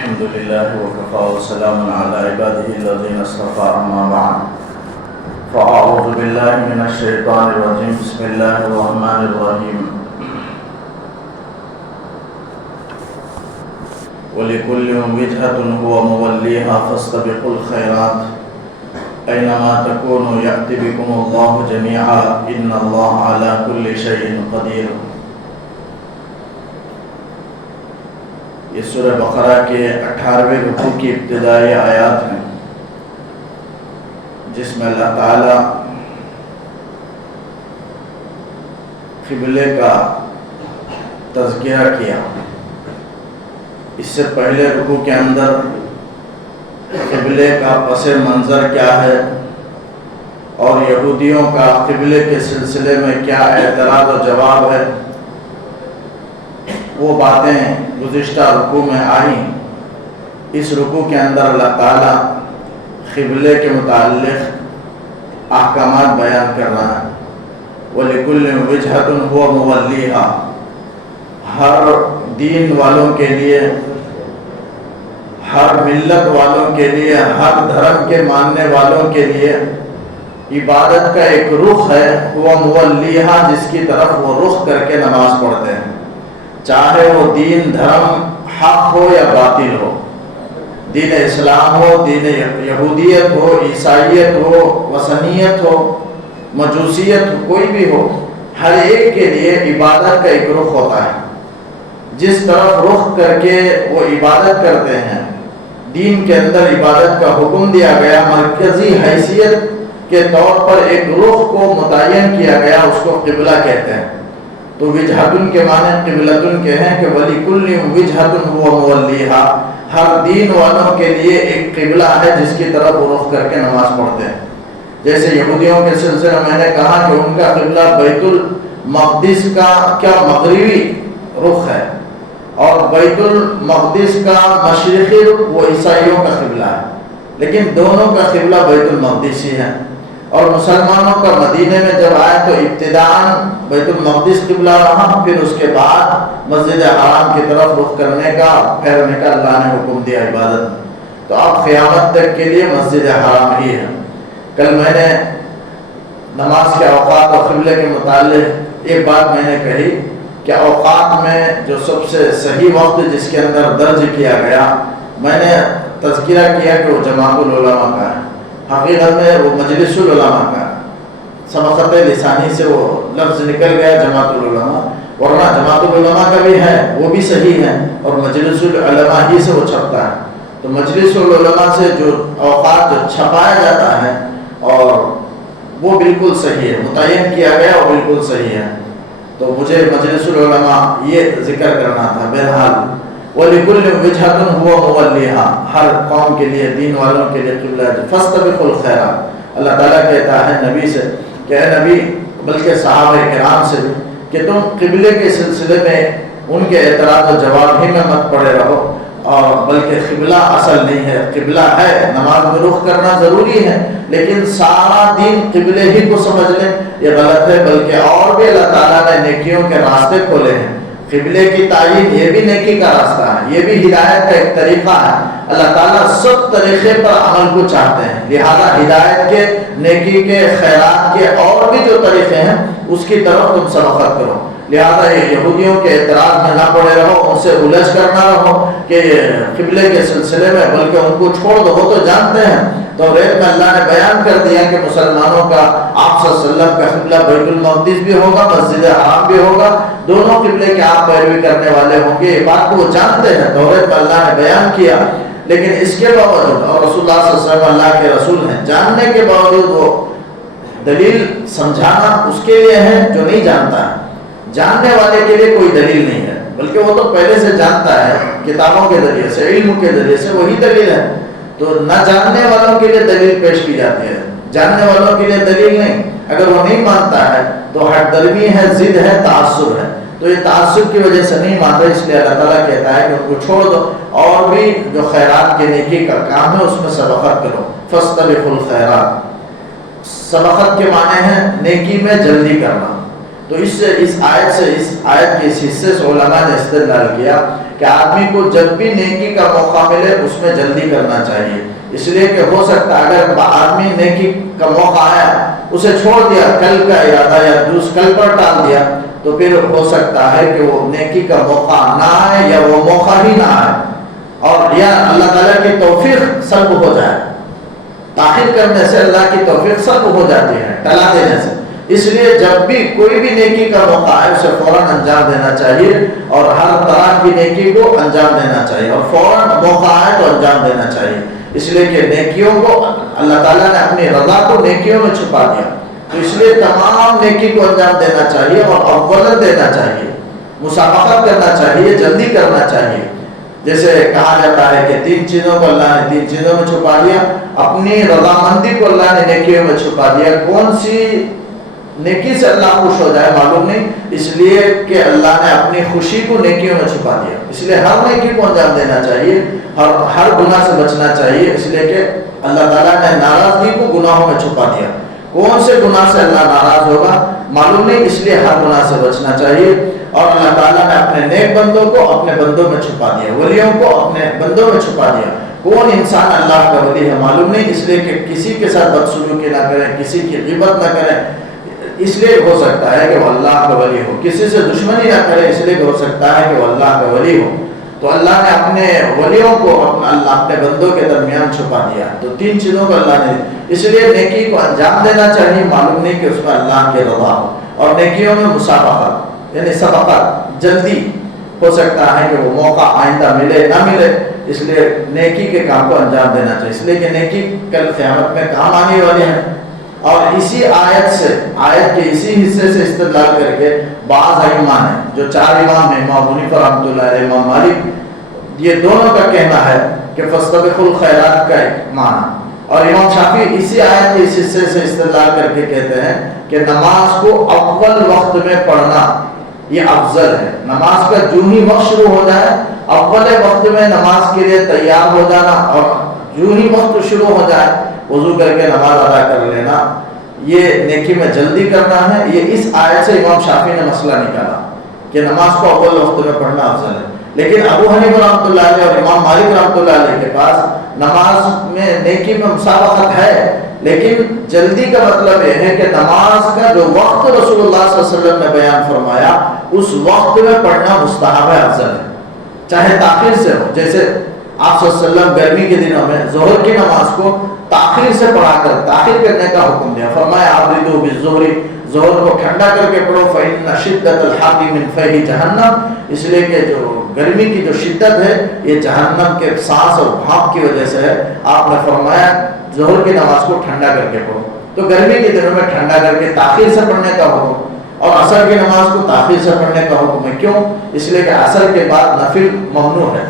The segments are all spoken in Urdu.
الحمد لله وكفى وسلام على عباده الذين اصطفى أما بعد فأعوذ بالله من الشيطان الرجيم بسم الله الرحمن الرحيم ولكل وجهة هو موليها فاستبقوا الخيرات أينما تكونوا يأتي بكم الله جميعا إن الله على كل شيء قدير۔ یہ سورہ بقرہ کے 18ویں رکوع کی ابتدائی آیات ہیں، جس میں اللہ تعالی قبلے کا تذکرہ کیا۔ اس سے پہلے رکوع کے اندر قبلے کا پس منظر کیا ہے اور یہودیوں کا قبلے کے سلسلے میں کیا اعتراض و جواب ہے، وہ باتیں گزشتہ رکوع میں آئیں۔ اس رکوع کے اندر اللہ تعالیٰ قبلے کے متعلق احکامات بیان کر رہا ہے۔ وَلِكُلٍّ وِجْهَةٌ هُوَ مُوَلِّيهَا، ہر دین والوں کے لیے، ہر ملت والوں کے لیے، ہر دھرم کے ماننے والوں کے لیے عبادت کا ایک رخ ہے، وہ مُوَلِّيهَا، جس کی طرف وہ رخ کر کے نماز پڑھتے ہیں، چاہے وہ دین دھرم حق ہو یا باطل ہو، دین اسلام ہو، دین یہودیت ہو، عیسائیت ہو، وثنیت ہو، مجوسیت ہو، کوئی بھی ہو، ہر ایک کے لیے عبادت کا ایک رخ ہوتا ہے۔ جس طرف رخ کر کے وہ عبادت کرتے ہیں، دین کے اندر عبادت کا حکم دیا گیا، مرکزی حیثیت کے طور پر ایک رخ کو متعین کیا گیا، اس کو قبلہ کہتے ہیں۔ تو وجہتن کے معنی قبلتن کے ہیں کہ وَلِكُلٍّ وِجْهَةٌ هُوَ مُوَلِّيهَا، ہر دین والوں کے لیے ایک قبلہ ہے جس کی طرف وہ رخ کر کے نماز پڑھتے ہیں۔ جیسے یہودیوں کے سلسلے میں نے کہا کہ ان کا قبلہ بیت المقدس کا کیا مغربی رخ ہے، اور بیت المقدس کا مشرقی رخ وہ عیسائیوں کا قبلہ ہے، لیکن دونوں کا قبلہ بیت المقدس ہی ہے۔ اور مسلمانوں کا مدینے میں جب آئے تو ابتداءً بیت المقدس قبلہ رہا، پھر اس کے بعد مسجد حرام کی طرف رخ کرنے کا، پھیرنے کا اللہ نے حکم دیا عبادت میں۔ تو اب قیامت تک کے لیے مسجد حرام ہی ہے۔ کل میں نے نماز کے اوقات اور قبلے کے متعلق ایک بات میں نے کہی کہ اوقات میں جو سب سے صحیح وقت جس کے اندر درج کیا گیا، میں نے تذکرہ کیا کہ وہ جماعت العلماء کا ہے، حقیقت میں وہ مجلس العلماء کا ہے۔ سبقت لسانی سے وہ لفظ نکل گیا جماعت العلماء، ورنہ جماعت العلماء کا بھی ہے، وہ بھی صحیح ہے، اور مجلس العلماء ہی سے وہ چھپتا ہے۔ تو مجلس العلماء سے جو اوقات جو چھپایا جاتا ہے اور وہ بالکل صحیح ہے، متعین کیا گیا اور بالکل صحیح ہے۔ تو مجھے مجلس العلماء یہ ذکر کرنا تھا۔ بہرحال وَلِكُلٍّ وِجْهَةٌ هُوَ مُوَلِّيهَا، ہر قوم کے لیے، دین والوں کے لیے قبلہ ہے۔ فَاسْتَبِقُوا الْخَيْرَاتِ، اللہ تعالیٰ کہتا ہے نبی سے کہ اے نبی، بلکہ صحابہ کرام سے بھی، کہ تم قبلے کے سلسلے میں ان کے اعتراض و جواب ہی میں مت پڑے رہو، اور بلکہ قبلہ اصل نہیں ہے، قبلہ ہے، نماز میں رخ کرنا ضروری ہے، لیکن سارا دین قبلے ہی کو سمجھ لیں یہ غلط ہے، بلکہ اور بھی اللہ تعالیٰ نے نیکیوں کے راستے کھولے ہیں۔ قبلے کی تعین یہ بھی نیکی کا راستہ ہے، یہ بھی ہدایت کا ایک طریقہ ہے۔ اللہ تعالیٰ سب طریقے پر عمل کو چاہتے ہیں، لہذا ہدایت کے، نیکی کے، خیرات کے اور بھی جو طریقے ہیں اس کی طرف تم سبقت کرو۔ لہذا یہ یہودیوں کے اعتراض میں نہ پڑے رہو، ان سے الجھ کر نہ رہو کہ قبلے کے سلسلے میں، بلکہ ان کو چھوڑ دو، وہ تو جانتے ہیں۔ تو ریت میں اللہ نے بیان کر دیا کہ مسلمانوں کا، آپ صلی اللہ علیہ وسلم کا قبلہ بیت المقدس بھی ہوگا، مسجد حرام بھی ہوگا، دونوں قبلے کے آپ پیروی کرنے والے ہوں گے، یہ بات کو وہ جانتے ہیں، توریت میں اللہ نے بیان کیا۔ لیکن اس کے باوجود، اور رسول اللہ صلی اللہ علیہ وسلم اللہ کے رسول ہیں، جاننے کے باوجود وہ دلیل سمجھانا اس کے لیے ہے جو نہیں جانتا ہے، جاننے والے کے لیے کوئی دلیل نہیں ہے، بلکہ وہ تو پہلے سے جانتا ہے، کتابوں کے ذریعے سے، علم کے ذریعے سے وہی دلیل ہے۔ تو نہ جاننے والوں کے لیے دلیل پیش کی جاتی ہے، جاننے والوں کے لیے دلیل نہیں۔ اگر وہ نہیں مانتا ہے تو ہٹ درمی ہے، ضد ہے، تعصب ہے، تو یہ تعصب کی وجہ سے نہیں مانتا، اس لیے اللہ تعالیٰ کہتا ہے کہ ان کو چھوڑ دو، اور بھی جو خیرات کے نیکی کا کام ہے اس میں سبقت کرو۔ فاستبقوا الخیرات، سبقت کے معنی ہے نیکی میں جلدی کرنا۔ تو اس آیت کے اس حصے سے علماء نے استدلال کیا کہ آدمی کو جب بھی نیکی کا موقع ملے اس میں جلدی کرنا چاہیے، اس لیے کہ ہو سکتا ہے اگر آدمی نیکی کا موقع آیا اسے چھوڑ دیا، کل کا ارادہ یا کل پر ٹال دیا، تو پھر ہو سکتا ہے کہ وہ نیکی کا موقع نہ آئے یا وہ موقع ہی نہ آئے، اور یا اللہ تعالیٰ کی توفیق سلب ہو جائے۔ تاخیر کرنے سے اللہ کی توفیق سلب ہو جاتی ہے، ٹلا دینے سے۔ اس لیے جب بھی کوئی بھی نیکی کا موقع آئے اسے فوراً انجام دینا چاہیے، اور ہر طرح کی نیکی کو انجام دینا چاہیے، اور فوراً موقع آئے تو انجام دینا چاہیے، اس لیے کہ نیکیوں کو اللہ تعالیٰ نے اپنی رضا کو نیکیوں میں چھپا دیا، تو اس لیے تمام نیکی کو انجام دینا چاہیے اور اولت دینا چاہیے، مسابقت کرنا چاہیے، جلدی کرنا چاہیے۔ جیسے کہا جاتا ہے کہ 3 چیزوں کو اللہ نے 3 چیزوں میں چھپا دیا، اپنی رضامندی کو اللہ نے نیکیوں میں چھپا دیا۔ کون سی نیکی سے اللہ خوش ہو جائے معلوم نہیں، اس لیے کہ اللہ نے اپنی خوشی کو نیکیوں میں چھپا دیا، اس لیے ہر نیکی کو انجام دینا چاہیے، ہر گناہ سے بچنا چاہیے، اس لیے کہ اللہ تعالیٰ نے ناراضگی کو گناہوں میں چھپا دیا۔ کون سے گناہ سے اللہ ناراض ہوگا معلوم نہیں، اس لیے ہر گناہ سے بچنا چاہیے، اور اللہ تعالیٰ نے اپنے نیک بندوں کو اپنے بندوں میں چھپا دیا، ولیوں کو اپنے بندوں میں چھپا دیا۔ کون انسان اللہ کا ولی ہے معلوم نہیں، اس لیے کہ کسی کے ساتھ بدسلوکی نہ کریں، کسی کی غیبت نہ کریں، اس لیے ہو سکتا ہے کہ وہ اللہ کا ولی ہو، کسی سے دشمنی نہ کرے، اس لیے ہو سکتا ہے کہ وہ اللہ کا ولی ہو۔ تو اللہ نے اپنے ولیوں کو اپنے بندوں کے درمیان چھپا دیا، تو 3 چیزوں کو اللہ نے، اس لیے نیکی کو انجام دینا چاہیے، معلوم نہیں کہ اس میں اللہ کی رضا ہو، اور نیکیوں میں مسابقت یعنی سبقت، جلدی ہو سکتا ہے کہ وہ موقع آئندہ ملے نہ ملے، اس لیے نیکی کے کام کو انجام دینا چاہیے، اس لیے کہ نیکی کل قیامت میں کام آنے والے ہیں۔ اور اسی آیت کے اسی حصے سے استدلال کر کے بعض ائمہ ہیں، جو 4 امام ہیں، امام حنیفہ رحمۃ اللہ علیہ، امام مالک، یہ دونوں کا کہنا ہے کہ فاستبقوا الخیرات کا ایک معنی، اور امام شافعی اسی آیت کے اس حصے سے استدلال کر کے کہتے ہیں کہ نماز کو اول وقت میں پڑھنا یہ افضل ہے۔ نماز کا جو ہی وقت شروع ہو جائے، اول وقت میں نماز کے لیے تیار ہو جانا، اور جو ہی وقت شروع ہو جائے وضو کر کے نماز ادا کر لینا، یہ نیکی میں جلدی کرنا ہے۔ یہ اس آیت سے امام شافعی نے مسئلہ نکالا کہ نماز کو اول وقت میں پڑھنا افضل ہے، لیکن ابو حنیفہ رحمۃ اللہ علیہ اور امام مالک رحمۃ اللہ علیہ کے پاس نماز میں نیکی میں مسابقت ہے، لیکن جلدی کا مطلب یہ ہے کہ نماز کا جو وقت رسول اللہ صلی اللہ علیہ وسلم نے بیان فرمایا اس وقت میں پڑھنا مستحب ہے، افضل ہے، چاہے تاخیر سے ہو۔ جیسے آپ صلی اللہ علیہ وسلم گرمی کے دنوں میں ظہر کی نماز کو تاخیر سے پڑھا کر تاخیر کرنے کا حکم دیا، فرمایا آبردوا بالظہر، ظہر کو ٹھنڈا کر کے پڑھو، فإن شدۃ الحر من فیہ جہنم، اس لیے کہ جو گرمی کی جو شدت ہے یہ جہنم کے سانس اور بھاپ کی وجہ سے ہے، آپ نے فرمایا ظہر کی نماز کو ٹھنڈا کر کے پڑھو۔ تو گرمی کے دنوں میں ٹھنڈا کر کے تاخیر سے پڑھنے کا حکم، اور عصر کی نماز کو تاخیر سے پڑھنے کا حکم ہے۔ کیوں؟ اس لیے کہ عصر کے بعد نفل ممنوع ہے،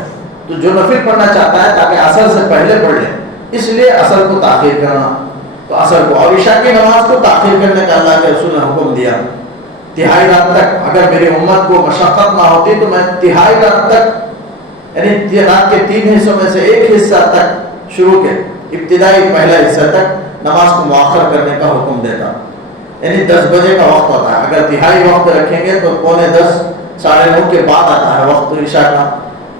تو جو نفل پڑھنا چاہتا ہے تاکہ عصر سے پہلے پڑھ لے، اس لیے عصر کو تاخیر کرنا، تو عصر کو، اور عشاء کی نماز کو تاخیر کرنے کا اللہ کے رسول نے حکم دیا، تہائی رات تک۔ اگر میری امت کو مشقت نہ ہوتی تو میں تہائی رات تک، یعنی رات کے 3 حصوں میں سے ایک حصہ تک، شروع کے ابتدائی پہلا حصہ تک نماز کو مؤخر کرنے کا حکم دیتا، یعنی 10 بجے کا وقت ہوتا ہے، اگر تہائی وقت رکھیں گے تو 8:45 9:30 کے بعد آتا ہے وقت عشاء کا،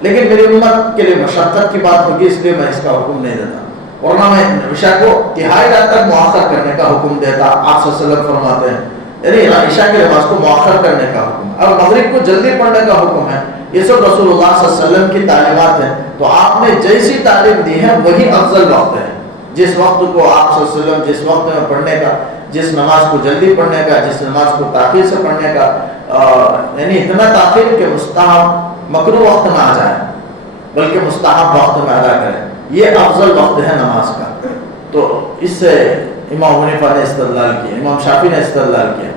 لیکن میری امت کے لیے مشقت کی بات ہوگی اس لیے میں اس کا حکم نہیں دیتا، ورنہ میں عشاء کو تہائی رات تک مؤخر کرنے کا حکم دیتا۔ آپ صلی اللہ علیہ وسلم فرماتے ہیں یعنی عشاء کی نماز کو مؤخر کرنے کا حکم ہے، اور مغرب کو جلدی پڑھنے کا حکم ہے، یہ سب رسول اللہ صلی اللہ علیہ وسلم کی تعلیمات ہیں، تو آپ نے جیسی تعلیم دی ہے وہی افضل وقت ہے، جس وقت کو آپ صلی اللہ علیہ وسلم جس وقت میں پڑھنے کا، جس نماز کو جلدی پڑھنے کا، جس نماز کو تاخیر سے پڑھنے کا، یعنی اتنا تاخیر کہ مستحب مکروہ وقت نہ آ جائے بلکہ مستحب وقت میں ادا کریں، یہ افضل وقت ہے نماز کا۔ تو اس سے امام حنیفہ نے استدلال کیا، امام شافعی نے استدلال کیا،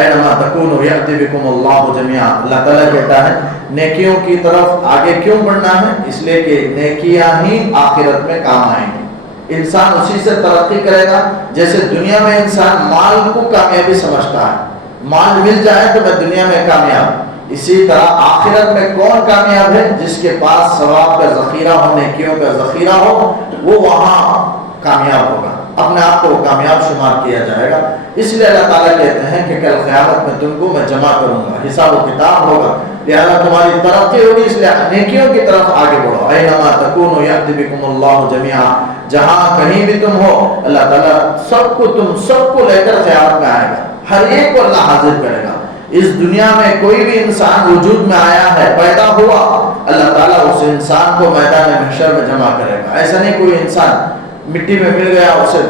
اینما تکونوا یأتی بکم اللہ جمیعا، اللہ تعالیٰ کہتا ہے نیکیوں کی طرف آگے کیوں بڑھنا ہے؟ اس لیے کہ نیکیاں ہی آخرت میں کام آئیں گی، انسان اسی سے ترقی کرے گا، جیسے دنیا میں انسان مال کو کامیابی سمجھتا ہے، مال مل جائے تو میں دنیا میں کامیاب، اسی طرح آخرت میں کون کامیاب ہے؟ جس کے پاس ثواب کا ذخیرہ ہو، نیکیوں کا ذخیرہ ہو، وہ وہاں کامیاب ہوگا، اپنے آپ کو کامیاب شمار کیا جائے گا۔ اس لیے اللہ تعالیٰ کہتے ہیں کہ کل قیامت میں تم کو میں جمع کروں گا، حساب و کتاب ہوگا، لہذا تمہاری ترقی ہوگی، اس لیے نیکیوں کی طرف آگے بڑھو. اینما تکونوا یأتی بکم اللہ جمیعا، جہاں کہیں بھی تم ہو اللہ تعالیٰ سب کو لے کر قیامت میں آئے گا. ہر ایک کو اللہ حاضر کرے گا. اس دنیا میں کوئی بھی انسان وجود میں آیا ہے، پیدا ہوا، اللہ تعالیٰ اس انسان کو میدان محشر میں جمع کرے گا. ایسا نہیں کوئی انسان مٹی میں مل گیا، اسے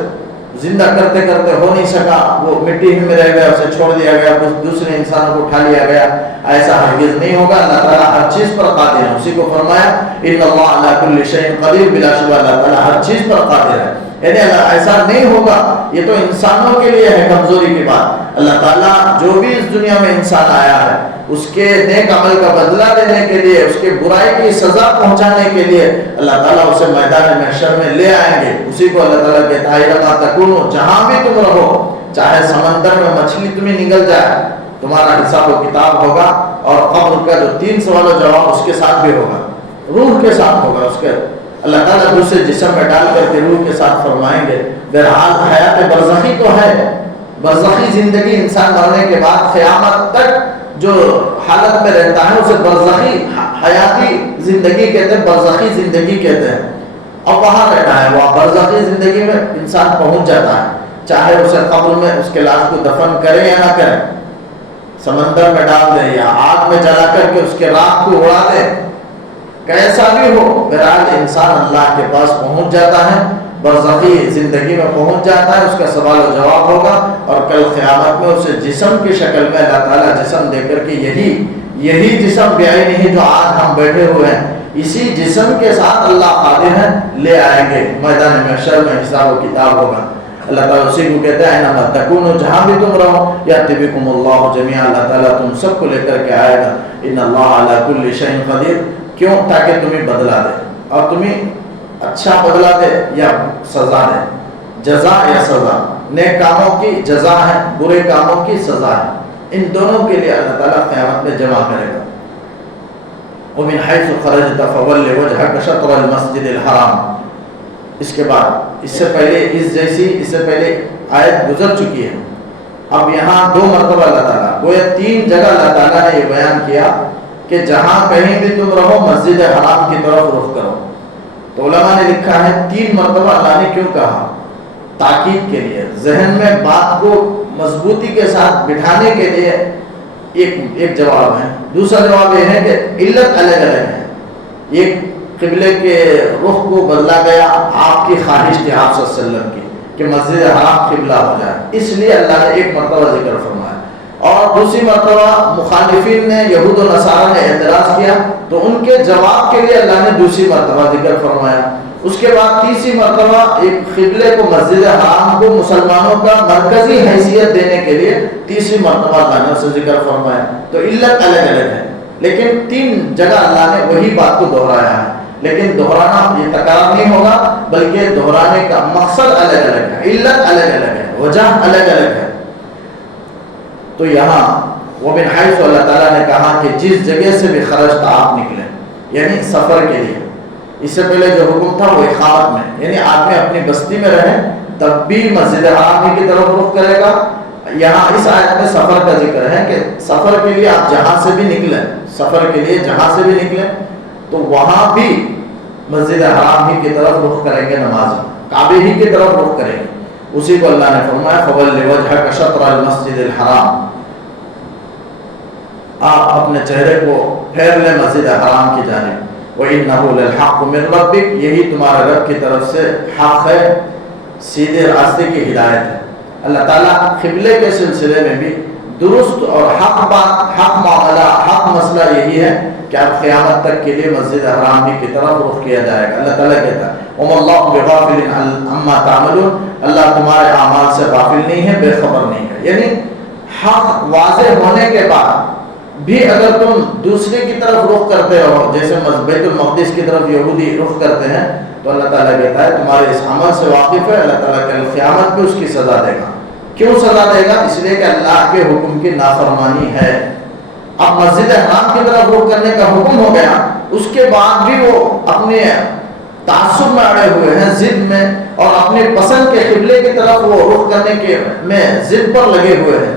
زندہ کرتے کرتے ہو نہیں سکا، وہ مٹی ہی میں رہ گیا، اسے چھوڑ دیا گیا، دوسرے انسانوں کو اٹھا لیا گیا. ایسا ہرگز نہیں ہوگا. اللہ تعالیٰ ہر چیز پر قادر ہے. اسی کو فرمایا ان اللہ علی کل شیء قدیر، بلا شبہ اللہ تعالیٰ ہر چیز پر قادر ہے. یعنی ایسا نہیں ہوگا. یہ تو انسانوں کے لیے ہے کمزوری کی بات. اللہ تعالیٰ جو بھی اس دنیا میں انسان آیا ہے اس کے نیک عمل کا بدلہ دینے کے لیے، اس کے برائی کی سزا پہنچانے کے لیے اللہ تعالیٰ اسے میدان محشر میں لے آئیں گے. اسی کو اللہ تعالیٰ کہتا ہے اینما تکونوا، جہاں بھی تم رہو، چاہے سمندر میں مچھلی تمہیں نگل جائے، تمہارا حساب و کتاب ہوگا. اور قبر کا جو 3 سوال و جواب اس کے ساتھ بھی ہوگا، روح کے ساتھ ہوگا. اس کے اللہ تعالیٰ دوسرے جسم میں ڈال کر کے روح کے ساتھ فرمائیں گے. بہرحال حیات برزخی تو ہے، برزخی زندگی انسان مرنے کے بعد قیامت تک جو حالت میں رہتا ہے اسے برزخی حیاتی زندگی کہتے ہیں، برزخی زندگی کہتے ہیں. اور وہاں رہتا ہے، وہ برزخی زندگی میں انسان پہنچ جاتا ہے، چاہے اسے قبر میں اس کے لاش کو دفن کرے یا نہ کرے، سمندر میں ڈال دے یا آگ میں جلا کر کے اس کے راکھ کو اڑا دے، کیسا بھی ہو، بہرحال انسان اللہ کے پاس پہنچ جاتا ہے، برزخی زندگی میں پہنچ جاتا ہے. اس کا سوال و جواب ہوگا اور کل قیامت میں اسے جسم کی شکل میں اللہ تعالیٰ جسم دے کر کے یہی جسم بعینہ جو آج ہم بیٹھے ہوئے ہیں، اسی جسم کے ساتھ اللہ قادر ہے لے آئیں گے میدان محشر میں. حساب و کتاب ہوگا. اللہ تعالیٰ اسی کو کہتا ہے اینما تکونوا، جہاں بھی تم رہو، یأتی بکم اللہ جمیعا، اللہ تعالیٰ تم سب کو لے کر کے آئے گا. ان اللہ علی کل شیء قدیر، کیوں؟ تاکہ تمہیں بدلا دے، اور تمہیں اچھا بدلا دے یا سزا دے. جزا یا سزا، نیک کاموں کی جزا ہے، برے کاموں کی سزا ہے. ان دونوں کے لیے اللہ تعالیٰ قیامت میں جمع کرے گا. ومن حیث خرجت فول وجهک شطر المسجد الحرام. اس کے بعد اس سے پہلے آیت گزر چکی ہے. اب یہاں 2 مرتبہ اللہ تعالیٰ، گویا 3 جگہ اللہ تعالیٰ نے یہ بیان کیا کہ جہاں کہیں بھی تم رہو مسجد حرام کی طرف رخ کرو. تو علماء نے لکھا ہے 3 مرتبہ اللہ نے کیوں کہا؟ تاکید کے لیے، ذہن میں بات کو مضبوطی کے ساتھ بٹھانے کے لیے ایک جواب ہے. دوسرا جواب یہ ہے کہ علت الگ الگ ہے. ایک قبلے کے رخ کو بدلا گیا، آپ کی خواہش تھی آپ صلی اللہ علیہ وسلم کی کہ مسجد حرام قبلہ ہو جائے، اس لیے اللہ نے ایک مرتبہ ذکر فرمایا. اور دوسری مرتبہ مخالفین نے، یہود و نصارہ نے اعتراض کیا تو ان کے جواب کے لیے اللہ نے دوسری مرتبہ ذکر فرمایا. اس کے بعد تیسری مرتبہ ایک قبلے کو، مسجد حرام کو مسلمانوں کا مرکزی حیثیت دینے کے لیے تیسری مرتبہ اللہ نے اسے ذکر فرمایا. تو علت الگ الگ ہے، لیکن 3 جگہ اللہ نے وہی بات کو دہرایا ہے. لیکن دہرانا یہ تکرار نہیں ہوگا، بلکہ دہرانے کا مقصد الگ الگ ہے، علت الگ الگ ہے، وجہ الگ الگ ہے. تو یہاں ومن حیث اللہ تعالیٰ نے کہا کہ جس جگہ سے بھی خرجت آپ نکلیں، یعنی سفر کے لیے. اس سے پہلے جو حکم تھا وہ اقامت میں، یعنی آدمی اپنی بستی میں رہے تب بھی مسجد حرام کی طرف رخ کرے گا. یہاں اس آیت میں سفر کا ذکر ہے کہ سفر کے لیے آپ جہاں سے بھی نکلیں، سفر کے لیے جہاں سے بھی نکلیں تو وہاں بھی مسجد حرام ہی کی طرف رخ کریں گے، نماز کعبے ہی کی طرف رخ کریں گے. اسی کو اللہ نے فرمایا فَوَلِّ وَجْهَكَ شَطْرَ الْمَسْجِدِ الْحَرَامِ، آپ اپنے چہرے کو پھیر لیں مسجد حرام کی جانب. وَإِنَّهُ لَلْحَقُّ مِنْ رَبِّكَ، یہی تمہارے رب کی طرف سے حق ہے، سیدھے راستے کی ہدایت ہے. اللہ تعالیٰ قبلے کے سلسلے میں بھی درست اور حق بات، حق معاملہ، حق مسئلہ یہی ہے کہ اب قیامت تک کے لیے مسجد حرام ہی کی طرف رخ کیا جائے گا. اللہ تعالیٰ کہتا ہے وَمَا اللَّهُ بِغَافِلٍ عَمَّا تَعْمَلُونَ، اللہ تمہارے اعمال سے غافل نہیں ہے، بے خبر نہیں ہے. یعنی حق واضح ہونے کے بعد بھی اگر تم دوسرے کی طرف رخ کرتے ہو، جیسے بیت المقدس کی طرف یہودی رخ کرتے ہیں، تو اللہ تعالیٰ کہتا ہے تمہارے اس عمل سے واقف ہے. اللہ تعالیٰ کل قیامت میں اس کی سزا دے گا. کیوں سزا دے گا؟ اس لیے کہ اللہ کے حکم کی نافرمانی ہے. اب مسجد حرام کی طرف رخ کرنے کا حکم ہو گیا، اس کے بعد بھی وہ اپنے تعصب میں اڑے ہوئے ہیں، ضد میں، اور اپنے پسند کے قبلے کی طرف وہ رخ کرنے کے میں ضد پر لگے ہوئے ہیں.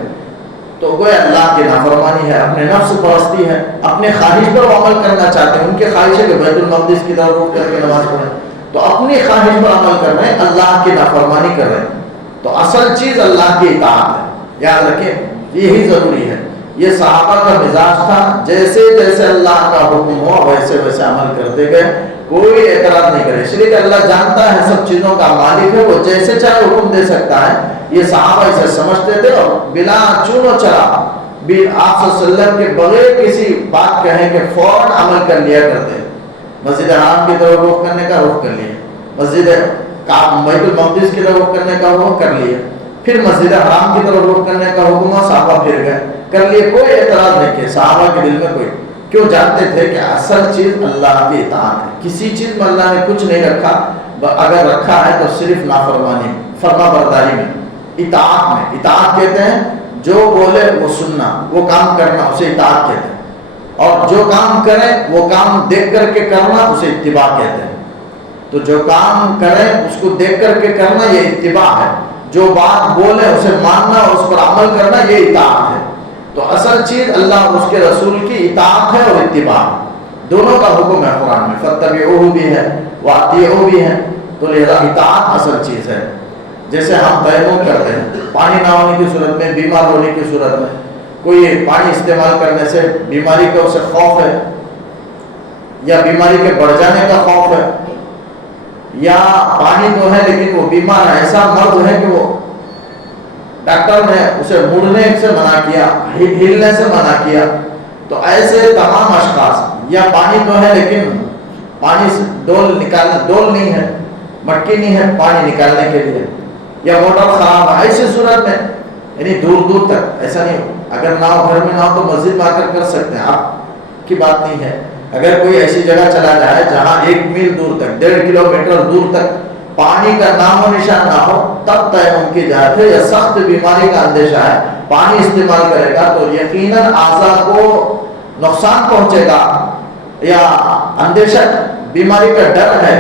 تو گویا اللہ کی نافرمانی ہے، اپنے نفس پرستی ہے، اپنے خواہش پر وہ عمل کرنا چاہتے ہیں. ان کی خواہش ہے کہ بیت المقدس کی طرف رخ کر کے نماز پڑھیں، تو اپنی خواہش پر عمل کر رہے ہیں، اللہ کی نافرمانی کر رہے ہیں. تو اصل چیز اللہ کی اطاعت ہے، یاد رکھیں یہی ضروری ہے. یہ صحابہ کا مزاج تھا، جیسے جیسے اللہ کا حکم ہوا ویسے ویسے عمل کرتے گئے، کوئی اعتراض نہیں کرے. اس لیے کہ اللہ جانتا ہے سب چیزوں کا مالک ہے، وہ جیسے چاہے حکم دے سکتا ہے. یہ صحابہ اسے سمجھتے تھے اور بلا چون و چرا بھی آپ صلی اللہ علیہ وسلم کے بغیر کسی بات کہیں کہ فوراً عمل کر لیا کرتے. مسجد حرام کی طرف رخ کرنے کا رخ کر لیا، مسجد بیت المقدس کی طرف رخ کرنے کا رخ کر لیا، پھر مسجد حرام کی طرف رخ کرنے کا حکم ہوا، صحابہ پھر گئے کر لیے، کوئی اعتراض نہیں کیا. صحابہ کے دل میں کوئی، کیوں؟ جانتے تھے کہ اصل چیز اللہ کی اطاعت ہے. کسی چیز میں اللہ نے کچھ نہیں رکھا، اگر رکھا ہے تو صرف نافرمانی، فرما برداری میں، اطاعت میں. اطاعت کہتے ہیں جو بولے وہ سننا، وہ کام کرنا، اسے اطاعت کہتے ہیں. اور جو کام کرے وہ کام دیکھ کر کے کرنا، اسے اتباع کہتے ہیں. تو جو کام کرے اس کو دیکھ کر کے کرنا یہ اتباع ہے. جو بات بولے اسے ماننا اور اس پر عمل کرنا یہ اطاعت ہے. تو اصل چیز اللہ اور اس کے رسول کی اطاعت ہے اور اتباع، دونوں کا حکم ہے قرآن میں. فَاتَّبِعُوهُ بھی ہے، وَأَطِیعُوهُ بھی ہے. تو لہذا اطاعت اصل چیز ہے. جیسے ہم تیمم کرتے ہیں، پانی نہ ہونے کی صورت میں، بیمار ہونے کی صورت میں، کوئی پانی استعمال کرنے سے بیماری کا اسے خوف ہے، یا بیماری کے بڑھ جانے کا خوف ہے، یا پانی تو ہے لیکن وہ بیمار ہے، ایسا مرض ہے کہ وہ ڈاکٹر نے اسے مڑنے سے منع کیا، ہلنے سے منع کیا. تو ایسے تمام اشخاص، یا پانی تو ہے لیکن پانی سے ڈول نہیں ہے، مٹکی نہیں ہے پانی نکالنے کے لیے، یا موٹر خراب ہے، ایسی صورت میں یعنی دور دور تک ایسا نہیں. اگر نہ ہو، گھر میں نہ ہو تو مسجد میں آ کر سکتے ہیں، آپ کی بات نہیں ہے. اگر کوئی ایسی جگہ چلا جائے جہاں 1 میل دور تک، 1.5 کلومیٹر دور تک پانی کا نام و نشان نہ ہو، تب تیمم کی جاتی ہے. یا سخت بیماری کا اندیشہ ہے، پانی استعمال کرے گا تو یقیناً اعضاء کو نقصان پہنچے گا، یا اندیشہ بیماری کا ڈر ہے،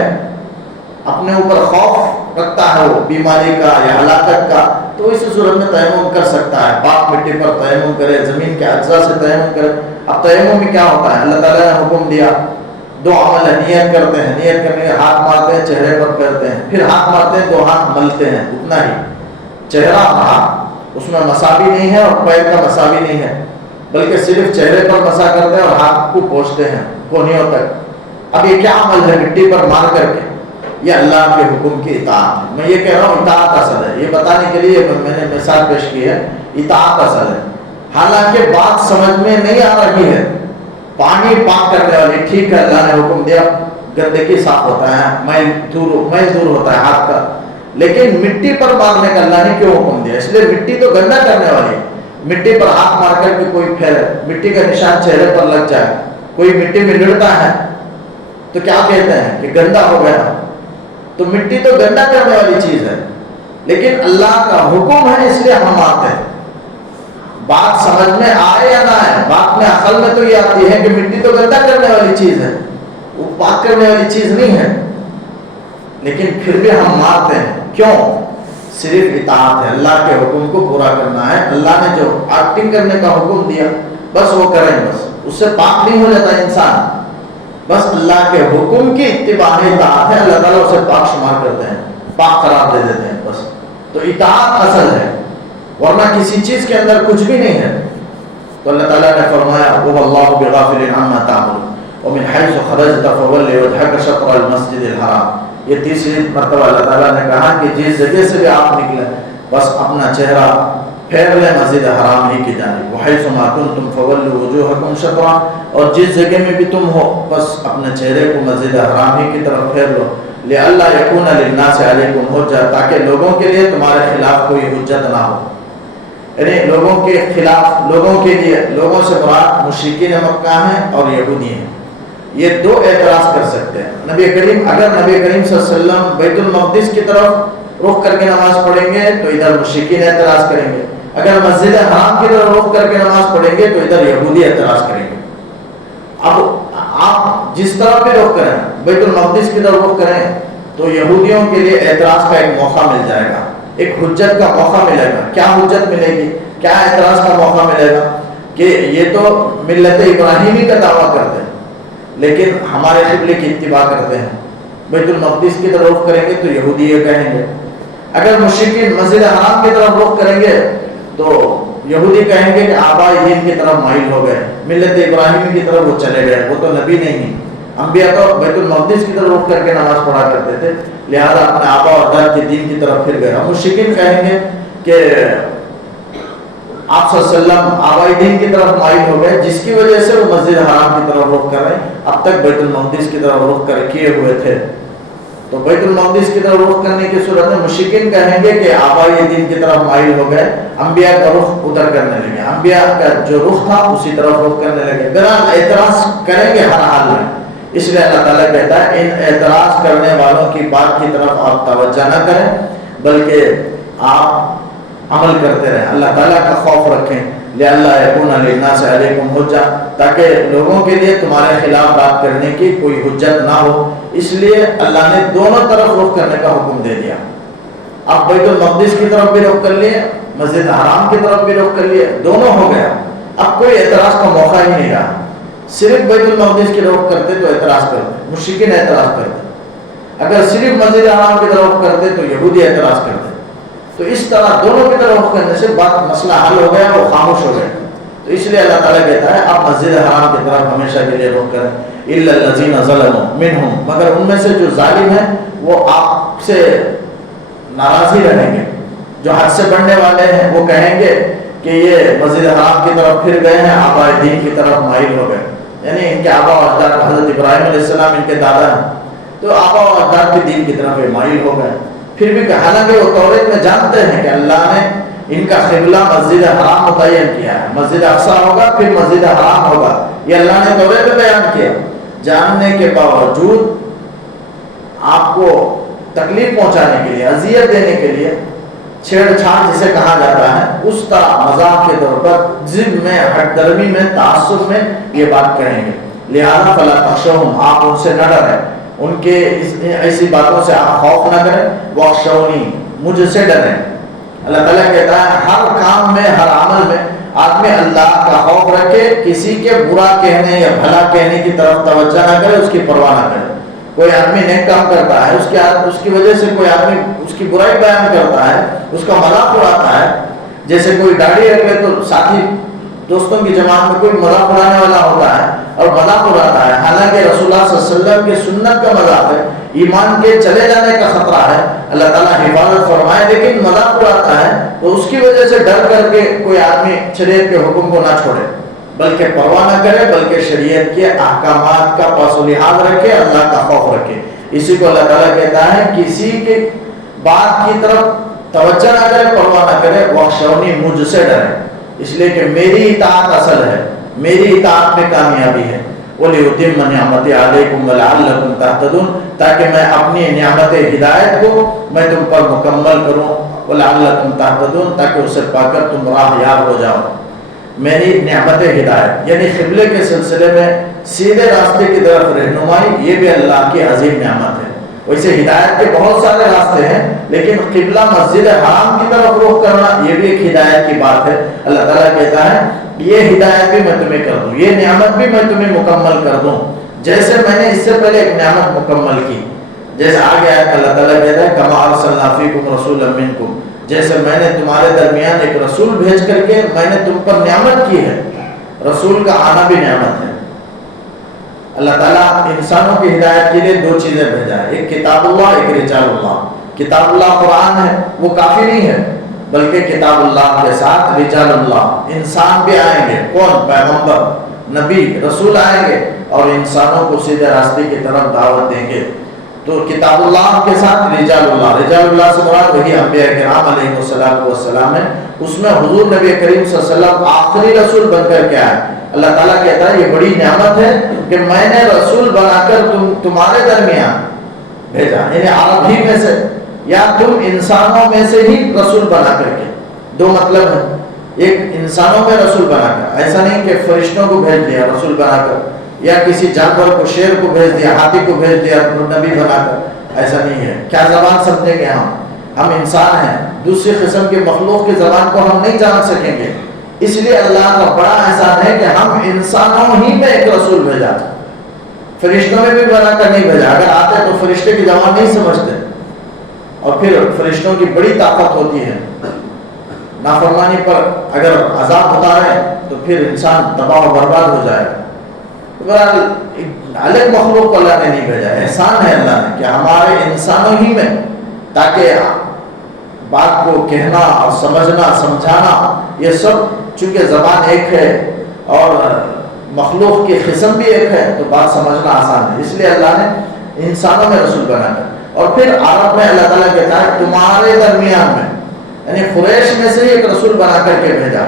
اپنے اوپر خوف رکھتا ہے وہ بیماری کا یا ہلاکت کا، تو اس صورت میں تیمم کر سکتا ہے. پاک مٹی پر تیمم کرے، زمین کے اجزاء سے تیمم کرے. اب تیمم میں کیا ہوتا ہے؟ اللہ تعالیٰ نے حکم دیا، 2 عمل ہے، نیت کرتے ہیں، نیت کرنے کے ہاتھ مارتے ہیں، چہرے پر پھیرتے ہیں، پھر ہاتھ مارتے ہیں، 2 ہاتھ ملتے ہیں، اتنا ہی. چہرہ اور ہاتھ، اس میں مسا بھی نہیں ہے اور پیر کا مسا بھی نہیں ہے، بلکہ صرف چہرے پر مسا کرتے ہیں اور ہاتھ کو پہنچتے ہیں کونیوں تک. اب یہ کیا عمل ہے؟ مٹی پر مار کر کے، یہ اللہ کے حکم کی اطاعت ہے. میں یہ کہہ رہا ہوں اطاعت اصل ہے. یہ بتانے کے لیے میں نے مثال پیش کی ہے، اطاعت اصل ہے. حالانکہ بات سمجھ میں نہیں آ رہی ہے. پانی پاک کرنے والی، ٹھیک ہے اللہ نے حکم دیا، گندگی صاف ہوتا ہے، میل دور ہوتا ہے ہاتھ کا، لیکن مٹی پر مارنے کا اللہ نے کیوں حکم دیا؟ اس لیے مٹی تو گندا کرنے والی ہے. مٹی پر ہاتھ مار کر کے کوئی پھیلے، مٹی کا نشان چہرے پر لگ جائے، کوئی مٹی میں لڑتا ہے تو کیا کہتے ہیں کہ گندا ہو گیا. تو مٹی تو گندا کرنے والی چیز ہے، لیکن اللہ کا حکم ہے اس لیے ہم آتے ہیں. بات سمجھ میں آئے یا نہ آئے، بات میں عقل میں تو یہ آتی ہے کہ مٹی تو گندا کرنے والی چیز ہے، وہ پاک کرنے والی چیز نہیں ہے، لیکن پھر بھی ہم مارتے ہیں. کیوں؟ صرف اطاعت ہے، اللہ کے حکم کو پورا کرنا ہے. اللہ نے جو ایکٹنگ کرنے کا حکم دیا بس وہ کریں، بس اس سے پاک نہیں ہو جاتا انسان. بس اللہ کے حکم کی اتباع اطاعت ہے، اللہ تعالیٰ اسے پاک شمار کرتے ہیں، پاک قرار دے دیتے ہیں بس. تو اطاعت اصل ہے، ورنہ کسی چیز کے اندر کچھ بھی نہیں ہے. تو اللہ تعالیٰ نے فرمایا وَاللَّهُ بِغَافِلٍ عَمَّا تَعْمَلُونَ وَمِنْ حَيْثُ خَرَجْتَ فَوَلِّ وَجْهَكَ شَطْرَ الْمَسْجِدِ الْحَرَامِ. یہ تیسری مرتبہ اللہ تعالیٰ نے کہا کہ جس جگہ سے بھی آپ نکلے بس اپنا چہرہ پھیر لیں مسجد حرام ہی کی جانب. وَحَيْثُ مَا كُنْتُمْ فَوَلُّوا وُجُوهَكُمْ شَطْرَهُ. اور جس جگہ میں بھی تم ہو بس اپنے چہرے کو مسجد حرام ہی کی طرف پھیر لو. لِأَلَّا يَكُونَ لِلنَّاسِ عَلَيْكُمْ حُجَّةٌ. تاکہ لوگوں کے لیے تمہارے خلاف کوئی حجت نہ ہو. یعنی لوگوں کے خلاف، لوگوں کے لیے، لوگوں سے مراد مشرکین مکہ ہیں اور یہودی ہیں. یہ 2 اعتراض کر سکتے ہیں. نبی کریم، اگر نبی کریم صلی اللہ علیہ وسلم بیت المقدس کی طرف رخ کر کے نماز پڑھیں گے تو ادھر مشرکین اعتراض کریں گے. اگر مسجد حرام کی طرف رخ کر کے نماز پڑھیں گے تو ادھر یہودی اعتراض کریں گے. اب آپ جس طرح بھی رخ کریں، بیت المقدس کی طرف رخ کریں تو یہودیوں کے لیے اعتراض کا ایک موقع مل جائے گا، ایک حجت کا موقع ملے گا. کیا حجت ملے گی کیا اعتراض کا موقع ملے گا کہ یہ تو ملت ابراہیمی کا دعویٰ کرتے ہیں لیکن ہمارے قبلے کی اتباع کرتے ہیں، بیت المقدس کی طرف رخ کریں گے تو یہودی یہ کہیں گے، اگر مشرکین مسجد حرام کی طرف رخ کریں گے تو یہودی کہیں گے کہ آباء دین کی طرف مائل ہو گئے، ملت ابراہیمی کی طرف وہ چلے گئے، وہ تو نبی نہیں، انبیاء تو بیت المقدس کی طرف رخ کر کے نماز پڑھا کرتے تھے، لہذا اپنے آبا و اجداد کے دین کی طرف پھر گئے۔ مشرکین کہیں گے کہ آپ صلی اللہ علیہ وسلم آبائی دین کی طرف مائل ہو گئے، جس کی وجہ سے وہ مسجد حرام کی طرف رخ کر رہے ہیں، اب تک بیت المقدس کی طرف رخ کر کیے ہوئے تھے۔ تو بیت المقدس کی طرف رخ کرنے کی صورت میں مشرکین کہیں گے کہ آبائی دین کی طرف مائل ہو گئے، انبیاء کا رخ ادھر کرنے لگے، انبیاء کا جو رخ تھا اسی طرف رخ کرنے لگے، بہرحال اعتراض کریں گے ہر حال میں۔ اس لیے اللہ تعالیٰ کہتا ہے ان اعتراض کرنے والوں کی بات کی طرف آپ توجہ نہ کریں بلکہ آپ عمل کرتے رہیں، اللہ تعالیٰ کا خوف رکھیں، لِأَلَّا يَكُونَ لِلنَّاسِ عَلَيْكُمْ حُجَّةٌ، تاکہ لوگوں کے لیے تمہارے خلاف بات کرنے کی کوئی حجت نہ ہو۔ اس لیے اللہ نے دونوں طرف رخ کرنے کا حکم دے دیا، اب بیت المقدس کی طرف بھی رخ کر لیے، مسجد حرام کی طرف بھی رخ کر لیے، دونوں ہو گیا، اب کوئی اعتراض کا موقع ہی نہیں رہا۔ صرف بیت المقدس کی رخ کرتے تو اعتراض کرتے، مشرکین اعتراض کرتے، اگر صرف مسجد حرام کی طرف کرتے تو یہودی اعتراض کرتے، تو اس طرح دونوں کی طرف رخ کرنے سے بات مسئلہ حل ہو گیا، وہ خاموش ہو گئے۔ تو اس لیے اللہ تعالیٰ کہتا ہے آپ مسجد حرام کی طرف ہمیشہ کے لیے رخ کریں، إِلَّا الَّذِينَ ظَلَمُوا مِنْهُمْ، مگر ان میں سے جو ظالم ہیں وہ آپ سے ناراض ہی رہیں گے، جو حد سے بڑھنے والے ہیں وہ کہیں گے کہ یہ مسجد حرام کی طرف پھر گئے ہیں، آباء دین کی طرف مائل ہو گئے، یعنی ان کے آباء و اجداد حضرت ابراہیم علیہ السلام ان کے دادا ہیں، تو آباء و اجداد کے دین کی طرف مائل ہو گئے۔ پھر بھی حالانکہ وہ توریت میں جانتے ہیں کہ اللہ نے ان کا قبلہ مسجد حرام متعین کیا ہے، مسجد اقصیٰ ہوگا پھر مسجد حرام ہوگا، یہ اللہ نے توریت میں بیان کیا، جاننے کے باوجود آپ کو تکلیف پہنچانے کے لیے، اذیت دینے کے لیے، چھیڑ چھاڑ جسے کہا جاتا ہے، اس طرح مذاق کے طور پر ضد میں، ہٹ درمی میں، تعصب میں یہ بات کہیں گے، لہذا فلا تخشوہم، آپ ان سے نہ ڈریں، ان کے ایسی باتوں سے آپ خوف نہ کریں، واخشونی، مجھ سے ڈریں۔ اللہ تعالیٰ کہتا ہے ہر کام میں، ہر عمل میں آدمی اللہ کا خوف رکھے، کسی کے برا کہنے یا بھلا کہنے کی طرف توجہ نہ کرے، اس کی پرواہ نہ کرے۔ کوئی آدمی نیک کام کرتا ہے، اس کی وجہ سے کوئی آدمی اس کی برائی بیان کرتا ہے، اس کا مذاق اڑاتا ہے، جیسے کوئی داڑھی رکھ لے تو ساتھی دوستوں کی جماعت میں کوئی مذاق اڑانے والا ہوتا ہے اور مذاق اڑاتا ہے، حالانکہ رسول اللہ صلی اللہ علیہ وسلم کی سنت کا مذاق ہے، ایمان کے چلے جانے کا خطرہ ہے، اللہ تعالیٰ حفاظت فرمائے، لیکن مذاق اڑاتا ہے تو اس کی وجہ سے ڈر کر کے کوئی آدمی شریعت کے حکم کو نہ چھوڑے بلکہ پرواہ نہ کرے، بلکہ شریعت کے احکامات کا پاس و لحاظ رکھے، اللہ کا خوف رکھے۔ اسی کو اللہ تعالیٰ کہتا ہے کسی کے بات کی طرف توجہ نہ کرے، پرواہ نہ کرے، واخشونی، مجھ سے ڈرے، اس لیے کہ میری اطاعت اصل ہے، میری اطاعت میں کامیابی ہے۔ وَلِيُتِمَّ نِعْمَتِي عَلَيْكُمْ وَلَعَلَّكُمْ تَهْتَدُونَ، تاکہ میں اپنی نعمت ہدایت کو میں تم پر مکمل کروں، وَلَعَلَّكُمْ تَهْتَدُونَ، تاکہ اسے پا کر تم راہ یاب ہو جاؤ۔ میری نعمت ہدایت یعنی قبلے کے سلسلے میں سیدھے راستے کی طرف رہنمائی، یہ بھی اللہ کی عظیم نعمت ہے۔ ویسے ہدایت کے بہت سارے راستے ہیں، لیکن قبلہ مسجد حرام کی طرف رخ کرنا یہ بھی ایک ہدایت کی بات ہے۔ اللہ تعالیٰ کہتا ہے یہ ہدایت بھی میں تمہیں کر دوں، یہ نعمت بھی میں تمہیں مکمل کر دوں، جیسے میں نے اس سے پہلے ایک نعمت مکمل کی، جیسے آگے آئے اللہ تعالیٰ کہتا ہے کما ارسلنا فیکم رسولا منکم، جیسے میں نے تمہارے درمیان ایک رسول بھیج کر کے میں نے تم پر نعمت کی ہے۔ رسول کا آنا بھی نعمت ہے۔ اللہ تعالیٰ انسانوں کی ہدایت کے لیے دو چیزیں بھیجا ہے، ایک کتاب اللہ، ایک رجال اللہ۔ کتاب اللہ قرآن ہے، وہ کافی نہیں ہے، بلکہ کتاب اللہ کے ساتھ رجال اللہ، انسان بھی آئیں گے، کون؟ پیغمبر، نبی، رسول آئیں گے اور انسانوں کو سیدھے راستے کی طرف دعوت دیں گے۔ تو کتاب اللہ کے ساتھ رجال اللہ، رجال اللہ سے مراد وہی انبیاء کرام علیہ السلام ہے، اس میں حضور نبی کریم صلی اللہ علیہ وسلم آخری رسول بن کر کے آئے۔ اللہ تعالیٰ کہتا ہے یہ بڑی نعمت ہے کہ میں نے رسول بنا کر تمہارے درمیان بھیجا، یعنی عرب ہی میں سے یا تم انسانوں میں سے ہی رسول بنا کر کے، دو مطلب ہے، ایک انسانوں میں رسول بنا کر، ایسا نہیں کہ فرشتوں کو بھیج دیا رسول بنا کر، یا کسی جانور کو، شیر کو بھیج دیا، ہاتھی کو بھیج دیا نبی بنا کر، ایسا نہیں ہے۔ کیا زبان سمجھیں گے ہم؟ ہم انسان ہیں، دوسری قسم کے مخلوق کی زبان کو ہم نہیں جان سکیں گے، اس لیے اللہ کا بڑا احسان ہے کہ ہم انسانوں ہی میں ایک رسول بھیجا، فرشتوں میں بھی بنا کر نہیں بھیجا۔ اگر آتے تو فرشتے کی زبان نہیں سمجھتے، اور پھر فرشتوں کی بڑی طاقت ہوتی ہے، نافرمانی پر اگر عذاب اتارے تو پھر انسان تباہ و برباد ہو جائے۔ بہرحال الگ مخلوق کو اللہ نے نہیں بھیجا، احسان ہے اللہ نے کہ ہمارے انسانوں ہی میں، تاکہ بات کو کہنا اور سمجھنا سمجھانا یہ سب، چونکہ زبان ایک ہے اور مخلوق کی قسم بھی ایک ہے تو بات سمجھنا آسان ہے، اس لیے اللہ نے انسانوں میں رسول بنا کر، اور پھر عرب میں اللہ تعالیٰ کہتا ہے تمہارے درمیان میں، یعنی قریش میں سے ایک رسول بنا کر کے بھیجا۔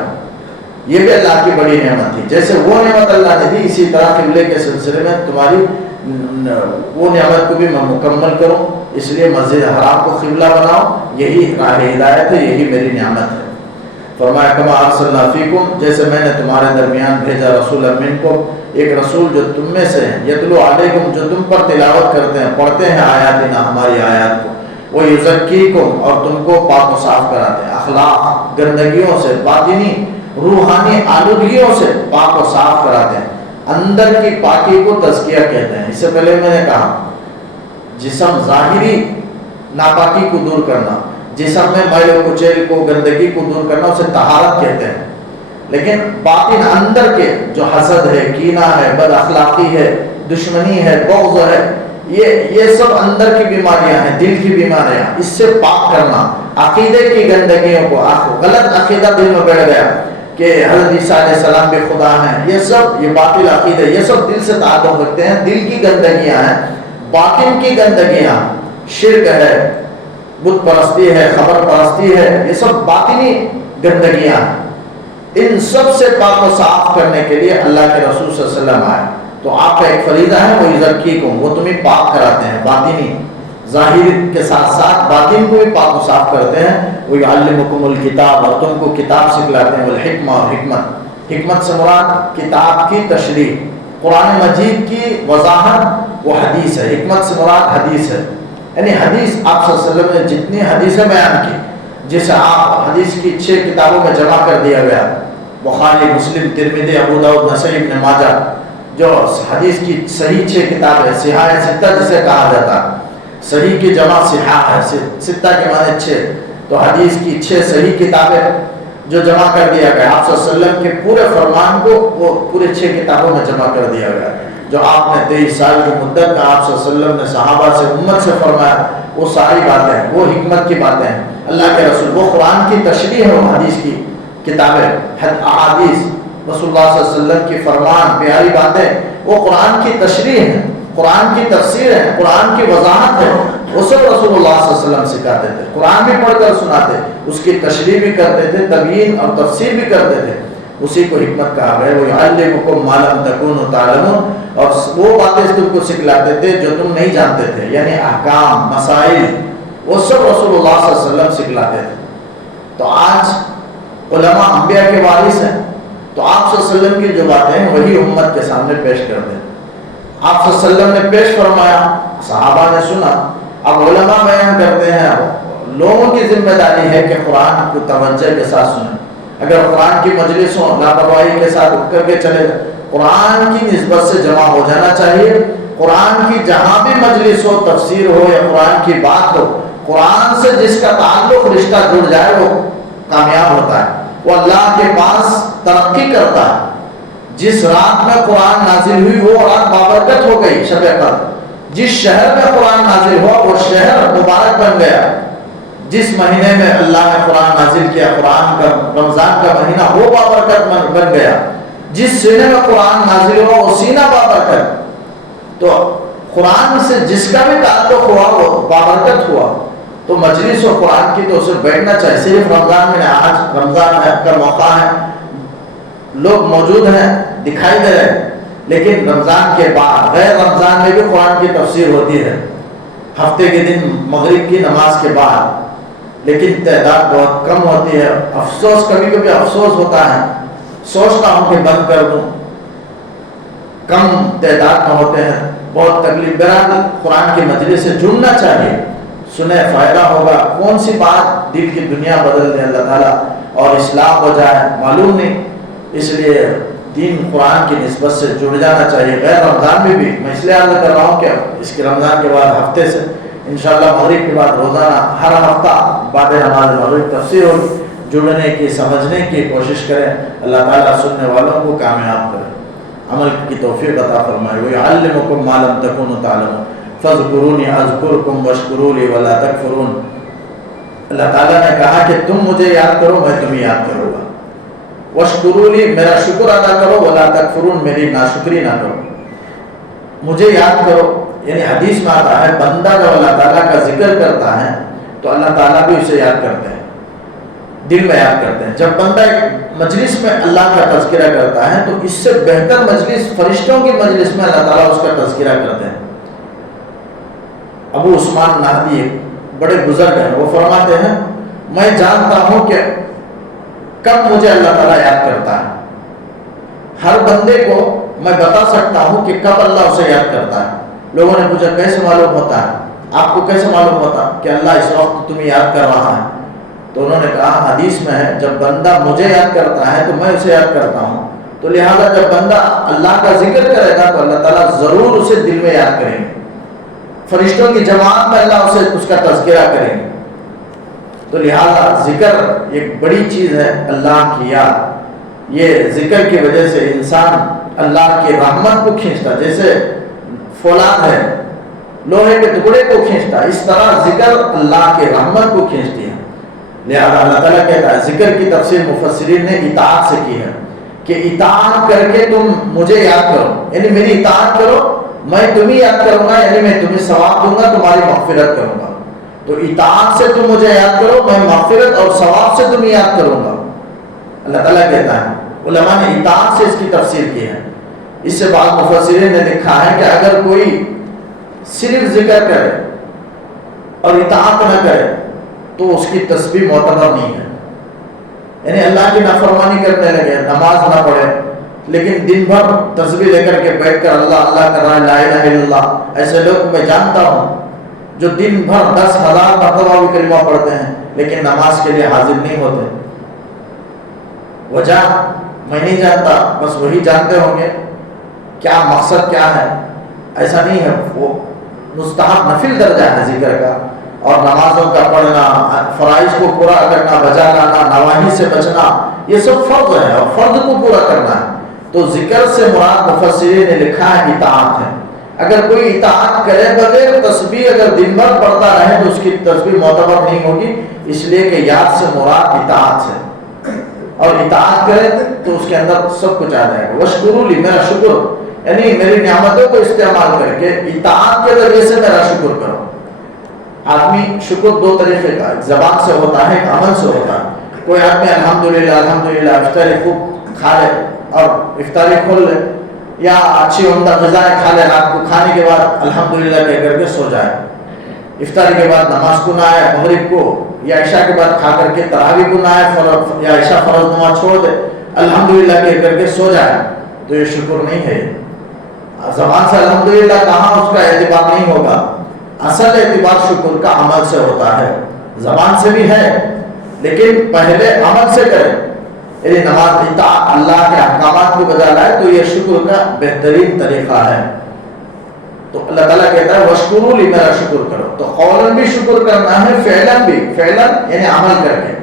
یہ بھی اللہ کی بڑی نعمت تھی، جیسے وہ نعمت اللہ نے دی اسی طرح قبلے کے سلسلے میں تمہاری وہ نعمت کو بھی میں مکمل کروں، اس لیے مسجد حرام کو قبلہ بناؤ، یہی راہ ہدایت ہے، یہی میری نعمت ہے۔ فرمایا کما ارسلنا فیکم، جیسے میں نے تمہارے درمیان بھیجا رسول منکم، ایک رسول جو تم میں سے ہے، یتلو علیکم، جو تم پر تلاوت کرتے ہیں، پڑھتے ہیں آیاتنا، ہماری آیات کو، وہ یزکیکم، اور تم کو پاک و صاف کراتے ہیں، اخلاق گندگیوں سے، باطنی روحانی آلودگیوں سے پاک و صاف کراتے ہیں۔ اندر کی پاکی کو تزکیہ کہتے ہیں، اس سے پہلے میں نے کہا جسم ظاہری ناپاکی کو دور کرنا، جسم میں میل و کچیل کو، گندگی کو دور کرنا، اسے طہارت کہتے ہیں، لیکن باطن اندر کے جو حسد ہے، کینہ ہے، بد اخلاقی ہے، دشمنی ہے، بغض ہے، یہ سب اندر کی بیماریاں ہیں، دل کی بیماریاں، اس سے پاک کرنا، عقیدے کی گندگیوں کو، غلط عقیدہ دل میں بیٹھ گیا کہ حضرت عیسیٰ علیہ السلام بھی خدا ہیں، یہ سب یہ باطل عقیدے، یہ سب دل سے تعلق رکھتے ہیں، دل کی گندگیاں ہیں، باطن کی گندگیاں، شرک ہے، بت پرستی ہے، خبر پرستی ہے، یہ سب باطنی گندگیاں ہیں۔ ان سب سے پاک و صاف کرنے کے لیے اللہ کے رسول صلی اللہ علیہ وسلم آئے، تو آپ کا ایک فریضہ ہے وہ یزکیکم، وہ تمہیں پاک کراتے ہیں، باطنی ظاہر کے ساتھ ساتھ باطن کو بھی پاک و صاف کرتے ہیں، وہ یعلمکم الکتاب، اور تم کو کتاب سکھلاتے ہیں، والحکمہ، اور حکمت، حکمت سے مراد کتاب کی تشریح، قرآن مجید کی وضاحت، وہ حدیث ہے، حکمت سے مراد حدیث ہے، یعنی حدیث آپ صلی اللہ علیہ وسلم نے جتنی حدیثیں بیان کی، جسے آپ حدیث کی 6 کتابوں میں جمع کر دیا گیا، بخاری، مسلم، ترمذی، ابو داؤد، نسائی، ابن ماجہ، جو حدیث کی صحیح 6 کتاب ہے، صحاح ستہ جسے کہا جاتا ہے، صحیح کی جمع صحاح ہے، ستہ کے معنی 6، تو حدیث کی 6 صحیح کتابیں جو جمع کر دیا گیا، آپ صلی اللہ علیہ وسلم کے پورے فرمان کو وہ پورے 6 کتابوں میں جمع کر دیا گیا، جو آپ نے 23 سال کی مدت میں آپ صلی اللہ علیہ وسلم نے صحابہ سے، امت سے فرمایا، وہ ساری باتیں، وہ حکمت کی باتیں ہیں، اللہ کے رسول، وہ قرآن کی تشریح ہے، وہ حدیث کی کتابیں، احادیث رسول اللہ صلی اللہ علیہ وسلم کی فرمان، پیاری باتیں، وہ قرآن کی تشریح ہے، قرآن کی تفسیر ہے، قرآن کی وضاحت ہے، وہ سب رسول اللہ صلی اللہ علیہ وسلم سکھاتے تھے، قرآن بھی پڑھ کر سناتے، اس کی تشریح بھی کرتے تھے، تبیین اور تفسیر بھی کرتے تھے، اسی کو حکمت کہا گیا، وہ یعلمکم ما لم تکونوا تعلمون، اور وہ باتیں تم کو سکھلاتے تھے جو تم نہیں جانتے تھے، یعنی احکام، مسائل، وہ سب رسول اللہ صلی اللہ علیہ وسلم سکھلاتے تھے۔ تو آج علماء انبیاء کے وارث ہیں، تو آپ صلی اللہ علیہ وسلم کی جو باتیں ہیں وہی امت کے سامنے پیش کر دیں، آپ صلی اللہ علیہ وسلم نے پیش فرمایا، صحابہ نے سنا، اب علماء بیان کرتے ہیں، لوگوں کی ذمہ داری ہے کہ قرآن کو توجہ کے ساتھ سنیں، اگر قرآن کی مجلسوں لاپرواہی کے ساتھ اٹھ کر کے چلے جائیں، قرآن کی نسبت سے جمع ہو جانا چاہیے، قرآن کی جہاں بھی مجلس ہو، تفسیر ہو یا قرآن کی بات ہو، قرآن سے جس کا تعلق، رشتہ جڑ جائے وہ کامیاب ہوتا ہے، وہ اللہ کے پاس ترقی کرتا ہے۔ جس رات میں قرآن نازل ہوئی وہ رات بابرکت ہو گئی، شب قدر، جس شہر میں قرآن نازل ہوا وہ شہر مبارک بن گیا، جس مہینے میں اللہ نے قرآن نازل کیا، قرآن کا رمضان کا مہینہ، وہ بابرکت بن گیا، جس سینے میں قرآن نازل ہوا وہ سینہ بابرکت، تو قرآن سے جس کا بھی تعلق ہوا وہ بابرکت ہوا، تو مجلس و قرآن کی تو اسے بیٹھنا چاہیے۔ صرف رمضان میں، آج رمضان کا موقع ہے، لوگ موجود ہیں، دکھائی دے رہے ہیں، لیکن رمضان کے بعد غیر رمضان میں بھی قرآن کی تفسیر ہوتی ہے، ہفتے کے دن مغرب کی نماز کے بعد، لیکن تعداد بہت کم ہوتی ہے۔ افسوس، کبھی کبھی افسوس ہوتا ہے، سوچتا ہوں کہ بند کر دوں، کم تعداد میں ہوتے ہیں، بہت تکلیف۔ بہرحال قرآن کی مجلس سے جڑنا چاہیے، سنے فائدہ ہوگا، کون سی بات دل کی دنیا بدل دے اللہ تعالیٰ اور اصلاح ہو جائے معلوم نہیں. اس لیے دین قرآن کی نسبت سے جڑ جانا چاہیے. غیر رمضان میں بھی میں اس لیے عرض کر رہا ہوں کہ اس کے رمضان کے بعد ہفتے سے انشاءاللہ مغرب کے بعد روزانہ ہر ہفتہ بعد نماز مغرب تفسیر ہوگی. جڑنے کی سمجھنے کی کوشش کریں. اللہ تعالیٰ سننے والوں کو کامیاب کرے، عمل کی توفیق عطا فرمائے. وَيُعَلِّمُكُم مَّا لَمْ تَكُونُوا تَعْلَمُونَ فَاذْكُرُونِي أَذْكُرْكُمْ وَاشْكُرُوا لِي وَلَا تَكْفُرُونَ. اللہ تعالیٰ نے کہا کہ تم مجھے یاد کرو، میں تمہیں یاد کروں گا. وَاشْكُرُوا لِي، میرا شکر ادا کرو. وَلَا تَكْفُرُونَ، میری ناشکری نہ کرو. مجھے یاد کرو، یعنی حدیث میں آتا ہے بندہ جب اللہ تعالیٰ کا ذکر کرتا ہے تو اللہ تعالیٰ بھی اسے یاد کرتے ہیں، دل میں یاد کرتے ہیں. جب بندہ ایک مجلس میں اللہ کا تذکرہ کرتا ہے تو اس سے بہتر مجلس فرشتوں کی مجلس میں اللہ تعالیٰ اس کا تذکرہ کرتے ہیں. ابو عثمان نہدی ایک بڑے بزرگ ہیں، وہ فرماتے ہیں میں جانتا ہوں کہ کب مجھے اللہ تعالیٰ یاد کرتا ہے. ہر بندے کو میں بتا سکتا ہوں کہ کب اللہ اسے یاد کرتا ہے. لوگوں نے پوچھا کیسے معلوم ہوتا ہے، آپ کو کیسے معلوم ہوتا کہ اللہ اس وقت تمہیں یاد کر رہا ہے؟ تو انہوں نے کہا حدیث میں ہے جب بندہ مجھے یاد کرتا ہے تو میں اسے یاد کرتا ہوں. تو لہذا جب بندہ اللہ کا ذکر کرے گا تو اللہ تعالیٰ ضرور اسے دل میں یاد کریں گے. فرشتوں کی جماعت میں اللہ اسے اس کا تذکرہ کریں گے. تو لہذا ذکر ایک بڑی چیز ہے، اللہ کی یاد. یہ ذکر کی وجہ سے انسان اللہ کی رحمت کو کھینچتا، جیسے فولاد ہے لوہے کے ٹکڑے کو کھینچتا، اس طرح ذکر اللہ کی رحمت کو کھینچتی ہے. لہذا اللہ تعالیٰ کہتا ہے، ذکر کی تفسیر مفسرین نے اطاعت سے کی ہے کہ اطاعت کر کے تم مجھے یاد کرو، یعنی میری اطاعت کرو، میں تمہیں یاد کروں گا، یعنی میں تمہیں ثواب دوں گا، تمہاری مغفرت کروں گا. تو اطاعت سے تم مجھے یاد کرو، میں مغفرت اور ثواب سے تمہیں یاد کروں گا. اللہ تعالیٰ کہتا ہے. علماء نے اطاعت سے اس کی تفسیر کی ہے. اس سے بعض مفسرین نے لکھا ہے کہ اگر کوئی صرف ذکر کرے اور اطاعت نہ کرے تو اس کی تسبیح معتبر نہیں ہے. یعنی اللہ کی نافرمانی کرنے لگے، نماز نہ پڑھے لیکن دن بھر تسبیح لے کر کے بیٹھ کر اللہ اللہ کر رہا ہے، لا الہ الا اللہ. ایسے لوگ میں جانتا ہوں جو دن بھر 10,000 مرتبہ بھی کلمہ پڑھتے ہیں لیکن نماز کے لیے حاضر نہیں ہوتے. وجہ میں نہیں جانتا، بس وہی جانتے ہوں گے کیا مقصد کیا ہے. ایسا نہیں ہے، وہ مستحب نفل درجہ ہے ذکر کا، اور نمازوں کا پڑھنا، فرائض کو پورا کرنا، بجا لانا، نواہی سے بچنا، یہ سب فرض ہے اور فرض کو پورا کرنا ہے. تو ذکر سے مراد مفسرین نے لکھا ہے اطاعت ہے. اگر کوئی اطاعت کرے بغیر تسبیح اگر دن بھر پڑھتا رہے تو اس کی تسبیح معتبر نہیں ہوگی، اس لیے کہ یاد سے مراد اطاعت ہے. اور اطاعت کرے تو اس کے اندر سب کچھ آ جائے گا. وشکروا لی، میرا شکر، یعنی میری نعمتوں کو استعمال کر کے اطاعت کے ذریعے سے میرا شکر کرو. آدمی شکر دو طریقے کا، ایک زبان سے ہوتا ہے، ایک عمل سے ہوتا ہے. کوئی آدمی الحمدللہ الحمدللہ افطاری خوب کھا لے اور افطاری کھول لے، یا اچھی عمدہ غذائیں کھا لے، رات کو کھانے کے بعد الحمدللہ کہہ کر کے سو جائے. افطاری کے بعد نماز کو نہ آئے، مغرب کو یا عشاء کے بعد کھا کر کے تراویح کو نہ آئے یا عشاء فرض نماز چھوڑ دے، الحمدللہ کہہ کر کے سو جائے، تو یہ شکر نہیں ہے. زبان سے الحمدللہ کہاں اس کا اعتبار نہیں ہوگا. اصل اعتبار شکر کا عمل سے ہوتا ہے. زبان سے بھی ہے لیکن پہلے عمل سے کرے، یعنی نماز اطاعت اللہ کے احکامات کو بجا لائے تو یہ شکر کا بہترین طریقہ ہے. تو اللہ تعالیٰ کہتا ہے وشکروا لی، میرا شکر کرو. تو قولاً بھی شکر کرنا ہے، فعلاً بھی، فعلاً یعنی عمل کر کے.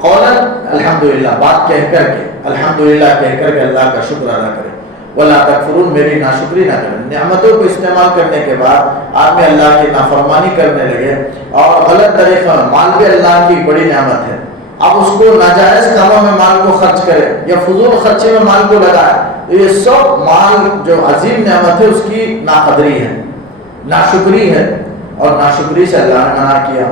قولاً الحمدللہ بات کہہ کر کے، الحمدللہ کہہ کر کے اللہ کا شکر ادا کرے. وَلَا تَكْفُرُونَ، میری ناشکری نہ کریں. نعمتوں کو استعمال کرنے کے بعد آدمی اللہ کی نافرمانی کرنے لگے اور غلط طریقہ. مال بھی اللہ کی بڑی نعمت ہے، اب اس کو ناجائز کاموں میں مال کو خرچ کرے یا فضول خرچے میں مال کو لگائے تو یہ سب مال جو عظیم نعمت ہے اس کی ناقدری ہے، ناشکری ہے، اور ناشکری سے اللہ نے منع کیا.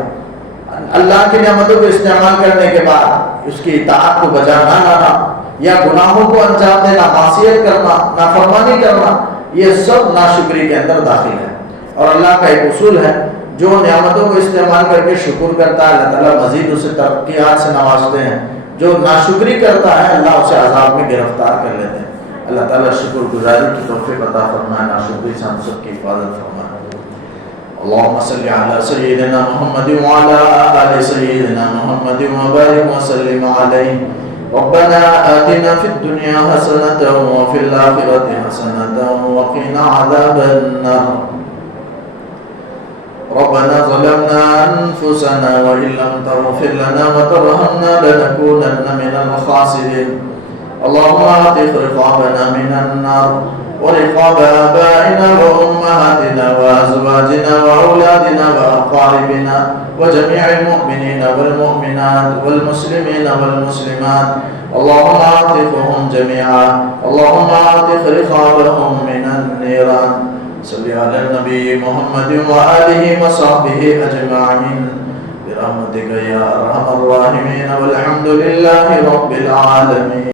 اللہ کی نعمتوں کو استعمال کرنے کے بعد اس کی اطاعت کو بجا نہ لانا یا گناہوں کو انجام دینا، معصیت کرنا، نافرمانی کرنا، یہ سب ناشکری کے اندر داخل ہے. اور اللہ کا ایک اصول ہے، جو نعمتوں کو استعمال کر کے شکر کرتا ہے اللہ تعالیٰ مزید اسے ترقیات سے نوازتے ہیں. جو ناشکری کرتا ہے اللہ اسے عذاب میں گرفتار کر لیتے ہیں. اللہ تعالیٰ شکر گزاری کی توفیق عطا فرمائے، ناشکری سے ہم سب کی حفاظت فرمائے. اللهم صل على سيدنا محمد وعلى آل سيدنا محمد وبارك وسلم عليه. ربنا آتنا في الدنيا حسنة وفي الآخرة حسنة وقنا عذاب النار. ربنا ظلمنا أنفسنا وإن لم تغفر لنا وترحمنا لنكونن من الخاسرين. اللهم اعتق رقابنا من النار ورقاب آبائنا وأمهاتنا وأزواجنا وأولادنا وأقاربنا وجميع المؤمنين والمؤمنات والمسلمين والمسلمات. اللهم اعتقهم جميعا. اللهم اعتق رقابهم من النيران. صل على النبي محمد وآله وصحبه أجمعين برحمتك يا أرحم الراحمين والحمد لله رب العالمين.